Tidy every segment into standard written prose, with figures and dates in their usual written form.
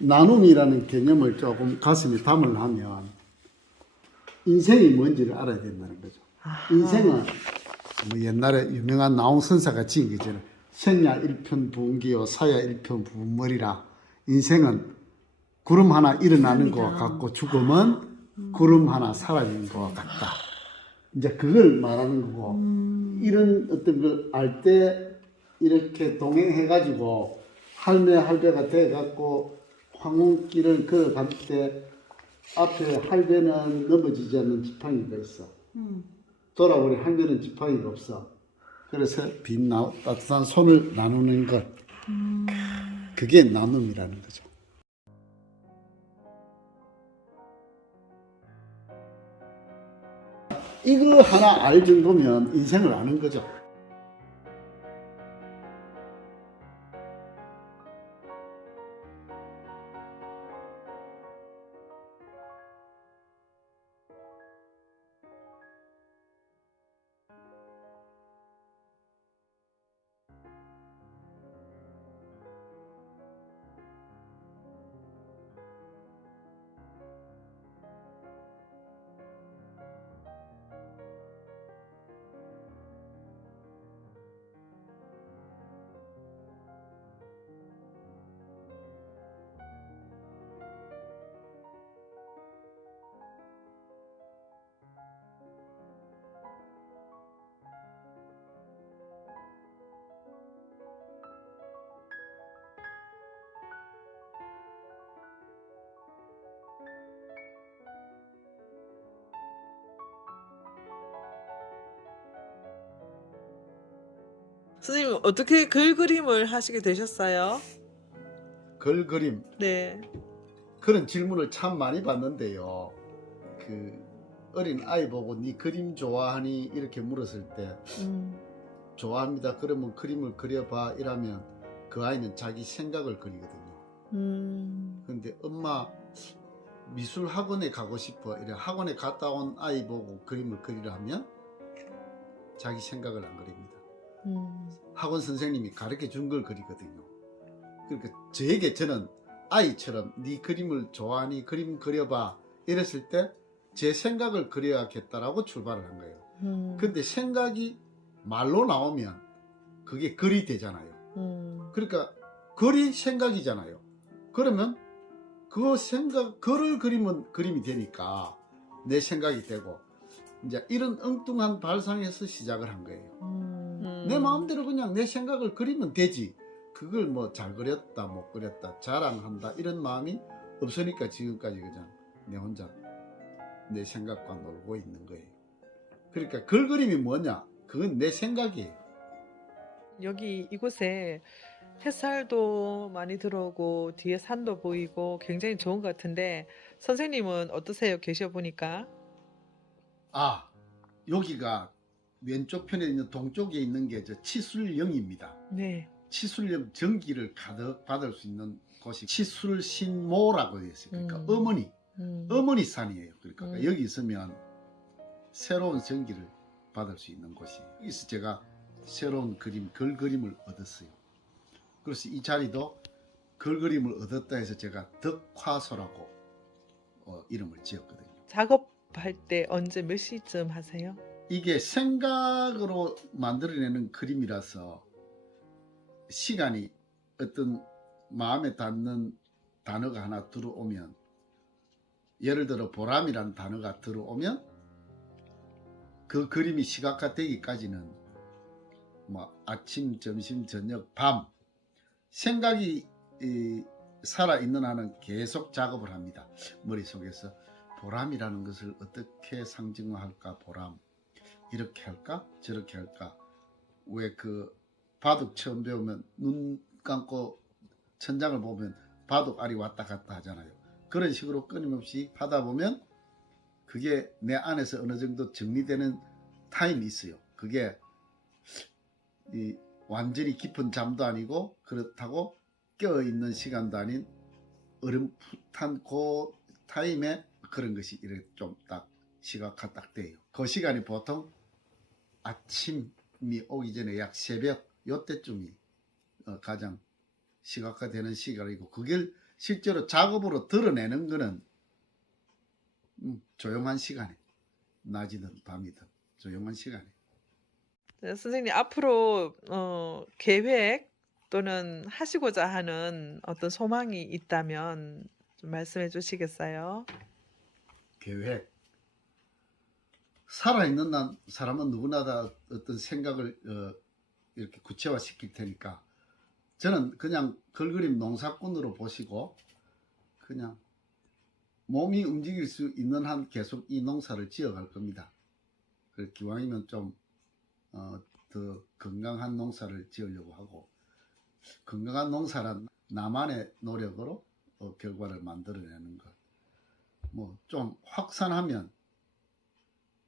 나눔이라는 개념을 조금 가슴에 담으려면 인생이 뭔지를 알아야 된다는 거죠. 인생은 뭐 옛날에 유명한 나홍 선사가 지은 게 있잖아요. 생야 일편 부운기요 사야 일편 부운머리라. 인생은 구름 하나 일어나는 것과 같고 죽음은 구름 하나 사라지는 것과 같다. 이제 그걸 말하는 거고 이런 어떤 걸 알 때 이렇게 동행해가지고 할배가 돼갖고 황혼길을 걸어갈 때 앞에 할배는 넘어지지 않는 지팡이가 있어. 돌아보니 할배는 지팡이가 없어. 그래서 따뜻한 손을 나누는 것. 그게 나눔이라는 거죠. 이거 하나 알 정도면 인생을 아는 거죠. 선생님 어떻게 글 그림을 하시게 되셨어요? 글 그림 네. 그런 질문을 참 많이 받는데요. 그 어린 아이 보고 네 그림 좋아하니 이렇게 물었을 때 좋아합니다. 그러면 그림을 그려봐 이라면 그 아이는 자기 생각을 그리거든요. 근데 엄마 미술 학원에 가고 싶어 이래 학원에 갔다 온 아이 보고 그림을 그리라 하면 자기 생각을 안 그립니다. 학원 선생님이 가르쳐 준 걸 그리거든요. 그러니까 저는 아이처럼 네 그림을 좋아하니 그림 그려봐 이랬을 때 제 생각을 그려야겠다라고 출발을 한 거예요. 근데 생각이 말로 나오면 그게 글이 되잖아요. 그러니까 글이 생각이잖아요. 그러면 그 생각 글을 그리면 그림이 되니까 내 생각이 되고 이제 이런 엉뚱한 발상에서 시작을 한 거예요. 내 마음대로 그냥 내 생각을 그리면 되지. 그걸 뭐 잘 그렸다 못 그렸다 자랑한다 이런 마음이 없으니까 지금까지 그냥 내 혼자 내 생각과 놀고 있는 거예요. 그러니까 글 그림이 뭐냐? 그건 내 생각이에요. 여기 이곳에 햇살도 많이 들어오고 뒤에 산도 보이고 굉장히 좋은 것 같은데 선생님은 어떠세요? 계셔보니까? 아, 여기가 왼쪽 편에 있는 동쪽에 있는 게 저 치술령입니다. 네. 치술령 전기를 가득 받을 수 있는 곳이 치술신모라고 되어 있어요. 그러니까 어머니 산이에요. 그러니까 여기 있으면 새로운 전기를 받을 수 있는 곳이에요. 여기서 제가 새로운 글 그림을 얻었어요. 그래서 이 자리도 글 그림을 얻었다 해서 제가 덕화소라고 이름을 지었거든요. 작업할 때 언제 몇 시쯤 하세요? 이게 생각으로 만들어내는 그림이라서 시간이 어떤 마음에 닿는 단어가 하나 들어오면 예를 들어 보람이라는 단어가 들어오면 그 그림이 시각화되기까지는 뭐 아침, 점심, 저녁, 밤 생각이 살아있는 한은 계속 작업을 합니다. 머릿속에서 보람이라는 것을 어떻게 상징화할까. 보람 이렇게 할까 저렇게 할까. 왜 그 바둑 처음 배우면 눈 감고 천장을 보면 바둑 알이 왔다 갔다 하잖아요. 그런 식으로 끊임없이 하다 보면 그게 내 안에서 어느 정도 정리되는 타임이 있어요. 그게 완전히 깊은 잠도 아니고 그렇다고 깨어있는 시간도 아닌 어렴풋한 그 타임에 그런 것이 이렇게 좀 딱 시각화 딱 돼요. 그 시간이 보통 아침이 오기 전에 약 새벽 요때쯤이 가장 시각화되는 시간이고 그걸 실제로 작업으로 드러내는 거는 조용한 시간에, 낮이든 밤이든 조용한 시간에. 네, 선생님 앞으로 계획 또는 하시고자 하는 어떤 소망이 있다면 좀 말씀해 주시겠어요? 계획. 살아있는 사람은 누구나 다 어떤 생각을 이렇게 구체화시킬 테니까 저는 그냥 글그림 농사꾼으로 보시고 그냥 몸이 움직일 수 있는 한 계속 이 농사를 지어갈 겁니다. 기왕이면 좀 더 건강한 농사를 지으려고 하고, 건강한 농사란 나만의 노력으로 결과를 만들어내는 것. 뭐 좀 확산하면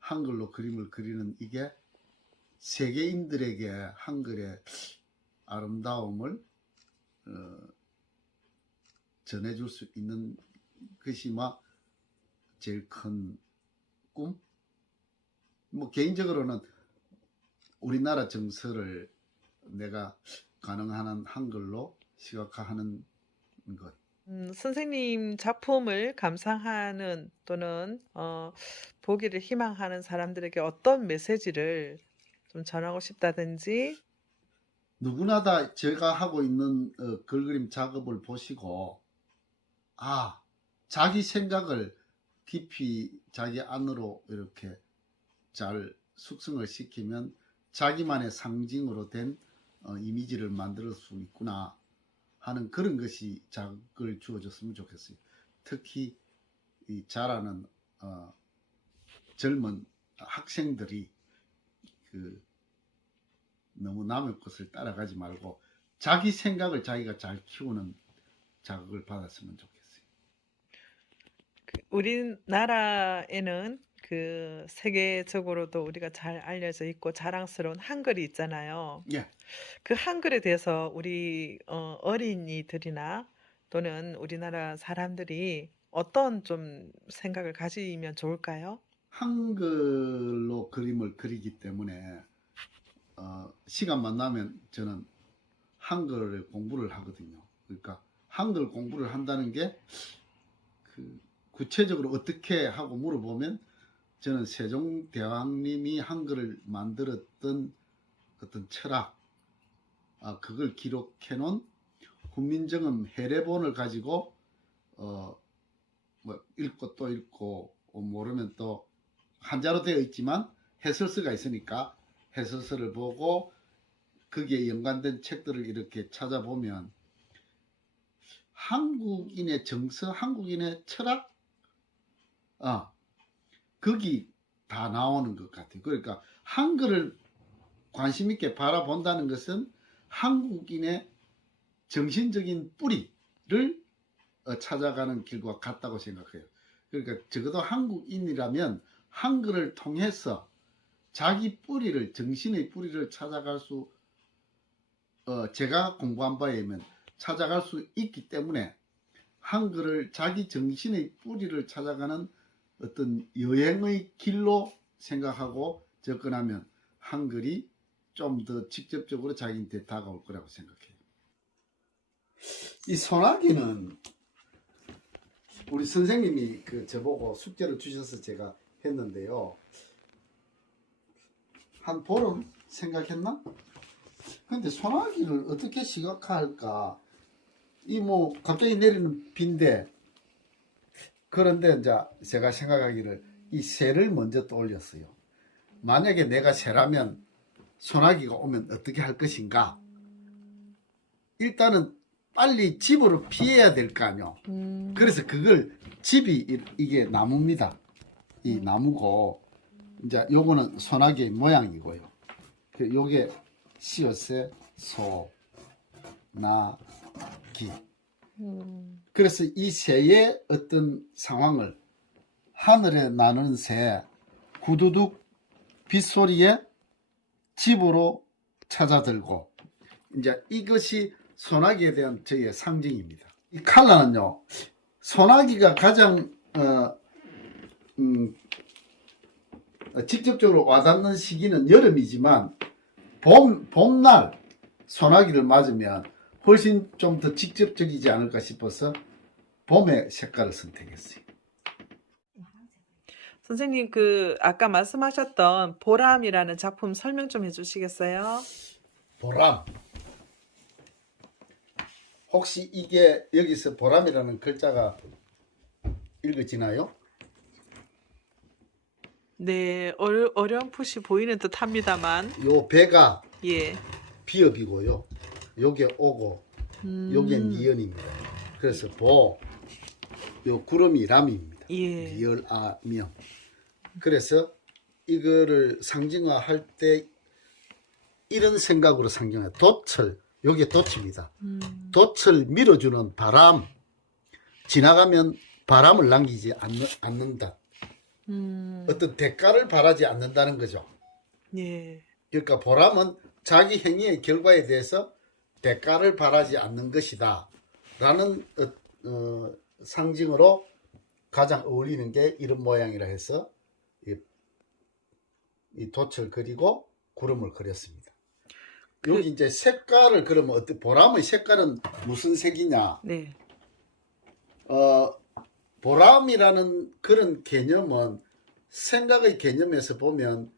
한글로 그림을 그리는 이게 세계인들에게 한글의 아름다움을 전해줄 수 있는 것이 막 제일 큰 꿈? 뭐 개인적으로는 우리나라 정서를 내가 가능한 한 한글로 시각화하는 것. 선생님 작품을 감상하는 또는 보기를 희망하는 사람들에게 어떤 메시지를 좀 전하고 싶다든지. 누구나 다 제가 하고 있는 글그림 작업을 보시고 자기 생각을 깊이 자기 안으로 이렇게 잘 숙성을 시키면 자기만의 상징으로 된 이미지를 만들 수 있구나 하는 그런 것이 자극을 주어졌으면 좋겠어요. 특히 이 자라는 젊은 학생들이 너무 남의 것을 따라가지 말고 자기 생각을 자기가 잘 키우는 자극을 받았으면 좋겠어요. 우리나라에는 그 세계적으로도 우리가 잘 알려져 있고 자랑스러운 한글이 있잖아요. 예. 그 한글에 대해서 우리 어린이들이나 또는 우리나라 사람들이 어떤 좀 생각을 가지면 좋을까요? 한글로 그림을 그리기 때문에 시간만 나면 저는 한글을 공부를 하거든요. 그러니까 한글 공부를 한다는 게 구체적으로 어떻게 하고 물어보면 저는 세종대왕님이 한글을 만들었던 어떤 철학, 그걸 기록해 놓은 훈민정음 해례본을 가지고 뭐 읽고 또 읽고 모르면 또 한자로 되어 있지만 해설서가 있으니까 해설서를 보고 거기에 연관된 책들을 이렇게 찾아보면 한국인의 정서, 한국인의 철학, 거기 다 나오는 것 같아요. 그러니까 한글을 관심 있게 바라본다는 것은 한국인의 정신적인 뿌리를 찾아가는 길과 같다고 생각해요. 그러니까 적어도 한국인이라면 한글을 통해서 자기 뿌리를, 정신의 뿌리를 찾아갈 수, 제가 공부한 바에 의하면 찾아갈 수 있기 때문에 한글을 자기 정신의 뿌리를 찾아가는 어떤 여행의 길로 생각하고 접근하면 한글이 좀 더 직접적으로 자기한테 다가올 거라고 생각해요. 이 소나기는 우리 선생님이 저보고 숙제를 주셔서 제가 했는데요. 한 보름 생각했나? 근데 소나기를 어떻게 시각화할까? 이 뭐 갑자기 내리는 비인데, 그런데 이제 제가 생각하기를 이 새를 먼저 떠올렸어요. 만약에 내가 새라면 소나기가 오면 어떻게 할 것인가? 일단은 빨리 집으로 피해야 될 거 아니요. 그래서 그걸 집이 이게 나무입니다. 이 나무고 이제 요거는 소나기의 모양이고요. 요게 시옷의 소, 나, 기. 그래서 이 새의 어떤 상황을 하늘에 나는 새, 구두둑 빗소리에 집으로 찾아들고, 이제 이것이 소나기에 대한 저희의 상징입니다. 이 칼라는요, 소나기가 가장 직접적으로 와닿는 시기는 여름이지만 봄날 소나기를 맞으면 훨씬 좀 더 직접적이지 않을까 싶어서 봄의 색깔을 선택했어요. 선생님 그 아까 말씀하셨던 보람이라는 작품 설명 좀 해주시겠어요? 보람. 혹시 이게 여기서 보람이라는 글자가 읽어지나요? 네, 어렴풋이 보이는 듯 합니다만. 요 배가 예. 비읍이고요. 요게 오고 요게 니은입니다. 그래서 요 구름이 람입니다. 예. 리얼아명. 그래서 이거를 상징화할 때 이런 생각으로 상징화. 돛을, 요게 돛입니다. 돛을 밀어주는 바람, 지나가면 바람을 남기지 않는다. 어떤 대가를 바라지 않는다는 거죠. 예. 그러니까 보람은 자기 행위의 결과에 대해서 대가를 바라지 않는 것이다 라는 상징으로 가장 어울리는 게 이런 모양이라 해서 이 돛을 그리고 구름을 그렸습니다. 여기 이제 색깔을 그러면 보람의 색깔은 무슨 색이냐? 네. 보람이라는 그런 개념은 생각의 개념에서 보면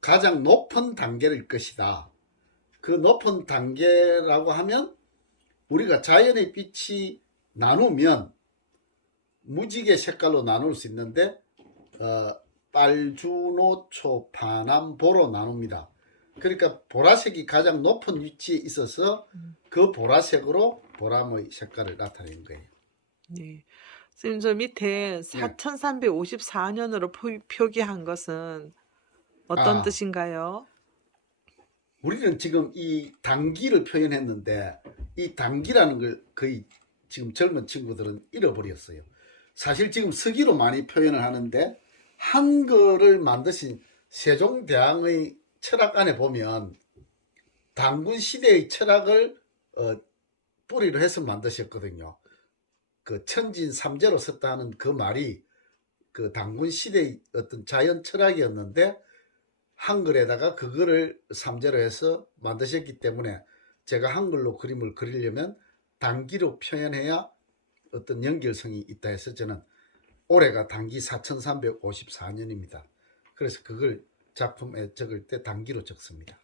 가장 높은 단계일 것이다. 그 높은 단계라고 하면 우리가 자연의 빛이 나누면 무지개 색깔로 나눌 수 있는데 빨주노초 파남보로 나눕니다. 그러니까 보라색이 가장 높은 위치에 있어서 그 보라색으로 보람의 색깔을 나타내는 거예요. 네. 선생님 저 밑에 4354년으로 표기한 것은 어떤 뜻인가요? 우리는 지금 이 단기를 표현했는데 이 단기라는 걸 거의 지금 젊은 친구들은 잃어버렸어요. 사실 지금 서기로 많이 표현을 하는데 한글을 만드신 세종대왕의 철학 안에 보면 단군 시대의 철학을 뿌리로 해서 만드셨거든요. 그 천진삼재로 썼다는 그 말이 그 단군 시대의 어떤 자연 철학이었는데 한글에다가 그거를 삼재로 해서 만드셨기 때문에 제가 한글로 그림을 그리려면 단기로 표현해야 어떤 연결성이 있다 해서 저는 올해가 단기 4354년입니다. 그래서 그걸 작품에 적을 때 단기로 적습니다.